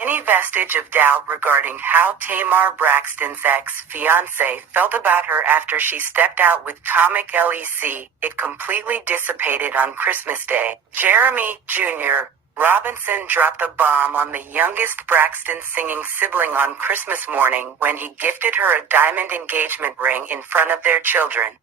Any vestige of doubt regarding how Tamar Braxton's ex-fiancé felt about her after she stepped out with Tamar Lec, it completely dissipated on Christmas Day. Jeremy Jr. Robinson dropped a bomb on the youngest Braxton singing sibling on Christmas morning when he gifted her a diamond engagement ring in front of their children.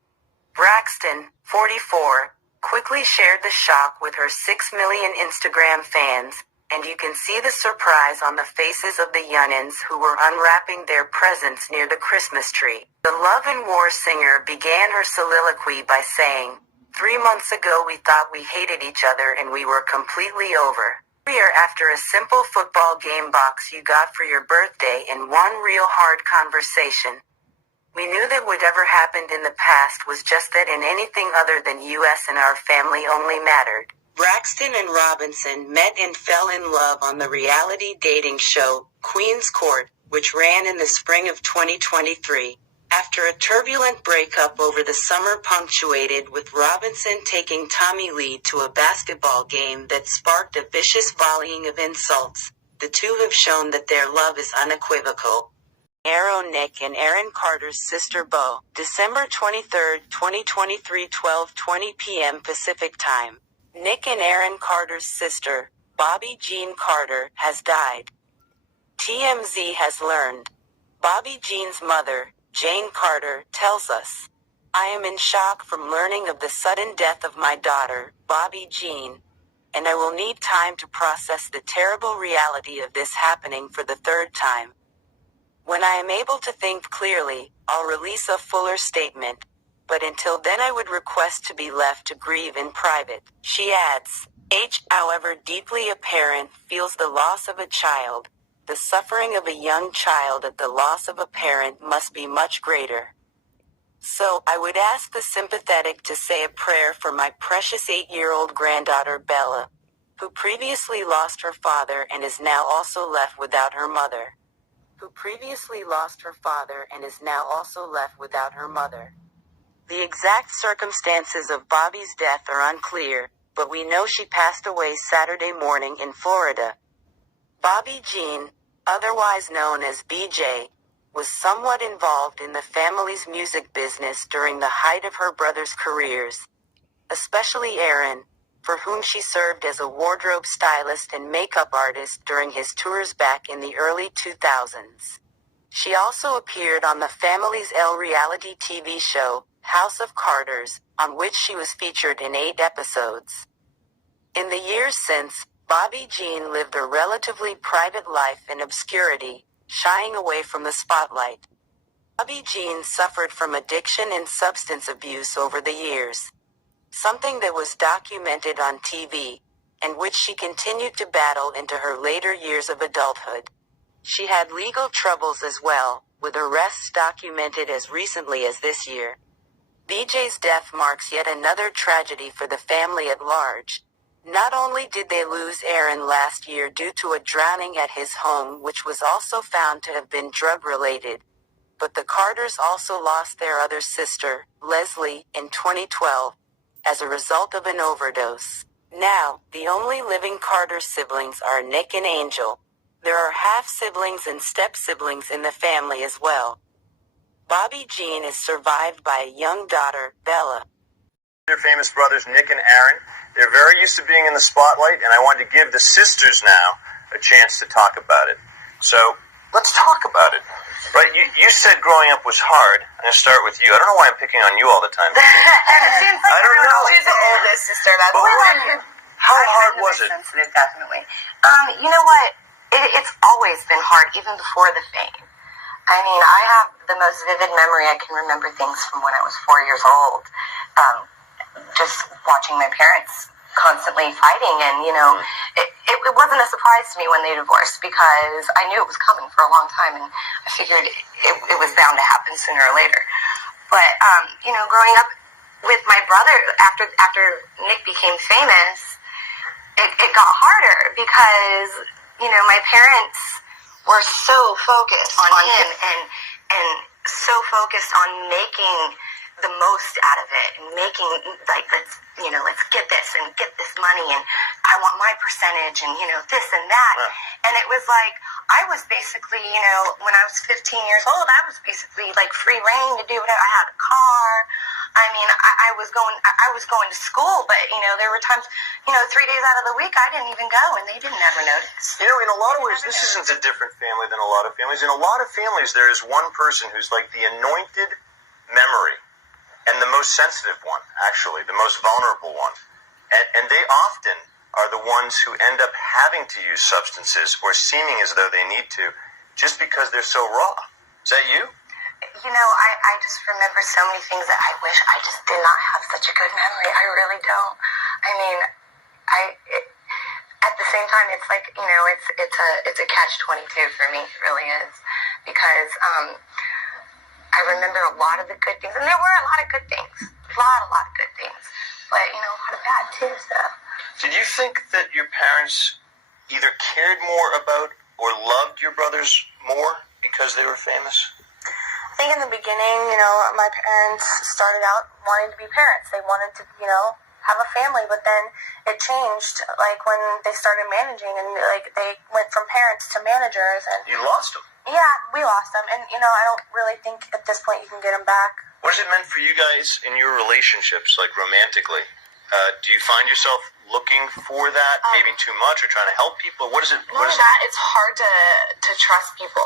Braxton, 44, quickly shared the shock with her 6 million Instagram fans, and you can see the surprise on the faces of the youngins who were unwrapping their presents near the Christmas tree. The Love and War singer began her soliloquy by saying, "3 months ago we thought we hated each other and we were completely over. Year after a simple football game box you got for your birthday and one real hard conversation. We knew that whatever happened in the past was just that, and anything other than us and our family only mattered." Braxton and Robinson met and fell in love on the reality dating show, Queen's Court, which ran in the spring of 2023. After a turbulent breakup over the summer punctuated with Robinson taking Tommy Lee to a basketball game that sparked a vicious volleying of insults, the two have shown that their love is unequivocal. Arrow Nick and Aaron Carter's sister Bo, December 23, 2023, 12:20 p.m. Pacific Time. Nick and Aaron Carter's sister, Bobby Jean Carter, has died. TMZ has learned. Bobby Jean's mother, Jane Carter, tells us, "I am in shock from learning of the sudden death of my daughter, Bobby Jean, and I will need time to process the terrible reality of this happening for the third time. When I am able to think clearly, I'll release a fuller statement, but until then I would request to be left to grieve in private." She adds, however deeply a parent feels the loss of a child, the suffering of a young child at the loss of a parent must be much greater. So, I would ask the sympathetic to say a prayer for my precious 8-year-old granddaughter Bella, who previously lost her father and is now also left without her mother. The exact circumstances of Bobby's death are unclear, but we know she passed away Saturday morning in Florida. Bobby Jean, otherwise known as BJ, was somewhat involved in the family's music business during the height of her brothers' careers, especially Aaron, for whom she served as a wardrobe stylist and makeup artist during his tours back in the early 2000s. She also appeared on the family's reality TV show, House of Carters, on which she was featured in 8 episodes. In the years since, Bobby Jean lived a relatively private life in obscurity, shying away from the spotlight. Bobby Jean suffered from addiction and substance abuse over the years, something that was documented on TV, and which she continued to battle into her later years of adulthood. She had legal troubles as well, with arrests documented as recently as this year. BJ's death marks yet another tragedy for the family at large. Not only did they lose Aaron last year due to a drowning at his home, which was also found to have been drug-related, but the Carters also lost their other sister, Leslie, in 2012, as a result of an overdose. Now, the only living Carter siblings are Nick and Angel. There are half-siblings and step-siblings in the family as well. Bobby Jean is survived by a young daughter, Bella. Their famous brothers, Nick and Aaron, they're very used to being in the spotlight, and I wanted to give the sisters now a chance to talk about it. So, let's talk about it. Right, you said growing up was hard. I'm going to start with you. I don't know why I'm picking on you all the time. I don't know. She's the oldest sister. That's How hard was it? Sensitive, definitely. You know what? It's always been hard, even before the fame. I mean, I have the most vivid memory. I can remember things from when I was 4 years old. Just watching my parents constantly fighting, and it wasn't a surprise to me when they divorced, because I knew it was coming for a long time, and I figured it was bound to happen sooner or later. But growing up with my brother after Nick became famous, it got harder because my parents were so focused on him and so focused on making the most out of it and making, like, let's get this and get this money and I want my percentage and, this and that. Yeah. And it was like, I was basically, when I was 15 years old, I was basically like free reign to do whatever. I had a car. I mean, I was going to school, but, there were times, 3 days out of the week, I didn't even go and they didn't ever notice. In a lot of ways, this isn't a different family than a lot of families. In a lot of families, there is one person who's like the anointed memory and the most sensitive one, actually, the most vulnerable one. And they often are the ones who end up having to use substances or seeming as though they need to just because they're so raw. Is that you? I just remember so many things that I wish I just did not have such a good memory. I really don't. I mean, at the same time, it's like, it's a catch-22 for me. It really is. Because I remember a lot of the good things. And there were a lot of good things. A lot of good things. But, a lot of bad, too, so. Did you think that your parents either cared more about or loved your brothers more because they were famous? I think in the beginning, my parents started out wanting to be parents. They wanted to, have a family, but then it changed, like, when they started managing, and, like, they went from parents to managers. And you lost them. Yeah, we lost them, and, I don't really think at this point you can get them back. What has it meant for you guys in your relationships, like, romantically? Do you find yourself looking for that, maybe too much, or trying to help people? What is it? It's hard to trust people.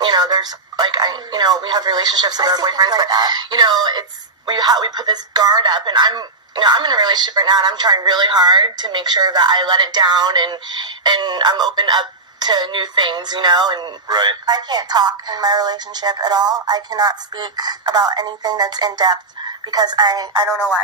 There's, like, we have relationships with our boyfriends, like but, we put this guard up, and I'm in a relationship right now, and I'm trying really hard to make sure that I let it down, and I'm open up to new things, and... Right. I can't talk in my relationship at all. I cannot speak about anything that's in depth, because I don't know why.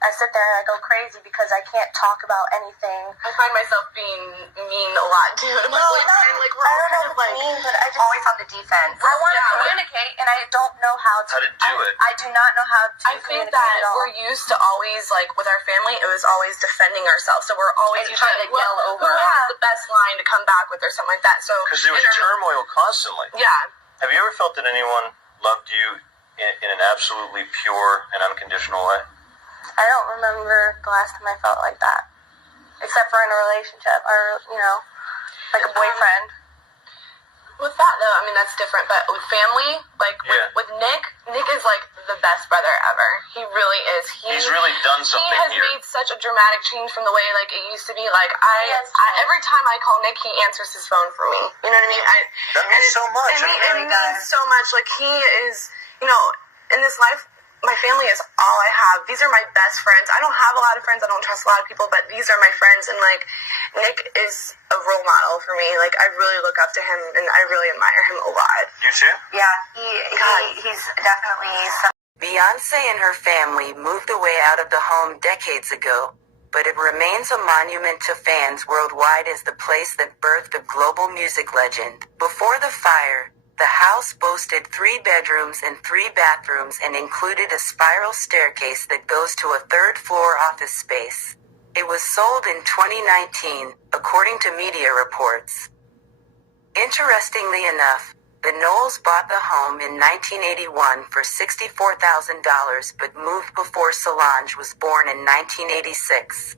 I sit there and I go crazy because I can't talk about anything. I find myself being mean a lot too. I don't know if it's mean, but I just always on the defense. I want to communicate, and I don't know how to do it. I do not know how to communicate at all. We're used to always, like, with our family, it was always defending ourselves. So we're always trying to yell over who has the best line to come back with or something like that. So because there was turmoil constantly. Yeah. Have you ever felt that anyone loved you in an absolutely pure and unconditional way? I don't remember the last time I felt like that, except for in a relationship or, like a boyfriend. With that, though, I mean, that's different. But with family, like, with Nick is, like, the best brother ever. He really is. He's really done something here. He has made such a dramatic change from the way, like, it used to be. Like, every time I call Nick, he answers his phone for me. You know what I mean? That means so much. It means so much. Like, he is, in this life, my family is all I have. These are my best friends. I don't have a lot of friends. I don't trust a lot of people, but these are my friends. And, like, Nick is a role model for me. Like, I really look up to him, and I really admire him a lot. You too? Yeah, he's definitely... Beyonce and her family moved away out of the home decades ago, but it remains a monument to fans worldwide as the place that birthed a global music legend. Before the fire, the house boasted 3 bedrooms and 3 bathrooms and included a spiral staircase that goes to a 3rd-floor office space. It was sold in 2019, according to media reports. Interestingly enough, the Knowles bought the home in 1981 for $64,000 but moved before Solange was born in 1986.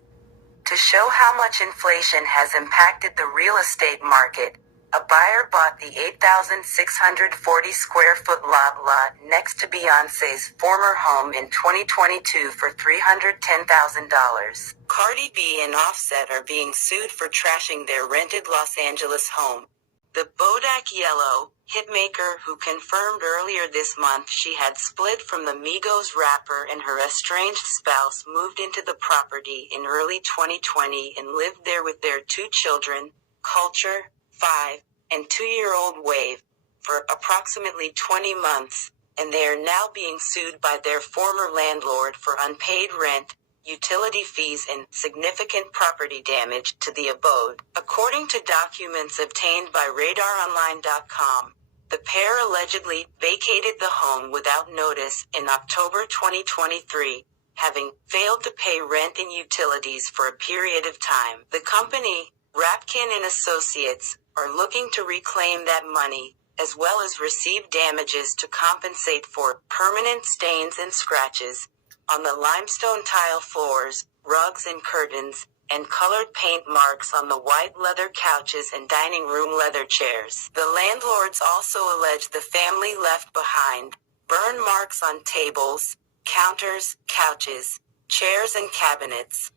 To show how much inflation has impacted the real estate market, a buyer bought the 8,640 square foot lot next to Beyonce's former home in 2022 for $310,000. Cardi B and Offset are being sued for trashing their rented Los Angeles home. The Bodak Yellow hitmaker, who confirmed earlier this month she had split from the Migos rapper and her estranged spouse, moved into the property in early 2020 and lived there with their 2 children, Culture, 5, and 2-year-old Wave, for approximately 20 months, and they are now being sued by their former landlord for unpaid rent, utility fees, and significant property damage to the abode. According to documents obtained by RadarOnline.com, the pair allegedly vacated the home without notice in October 2023, having failed to pay rent and utilities for a period of time. The company, Rapkin and Associates, are looking to reclaim that money, as well as receive damages to compensate for permanent stains and scratches on the limestone tile floors, rugs and curtains, and colored paint marks on the white leather couches and dining room leather chairs. The landlords also allege the family left behind burn marks on tables, counters, couches, chairs and cabinets,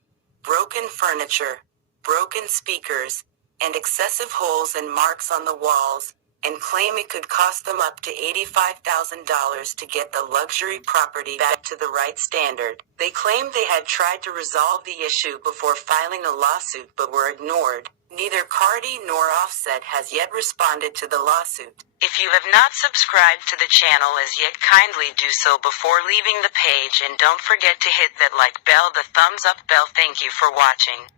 broken furniture, broken speakers, and excessive holes and marks on the walls, and claim it could cost them up to $85,000 to get the luxury property back to the right standard. They claimed they had tried to resolve the issue before filing a lawsuit but were ignored. Neither Cardi nor Offset has yet responded to the lawsuit. If you have not subscribed to the channel as yet, kindly do so before leaving the page, and don't forget to hit that like bell, the thumbs up bell. Thank you for watching.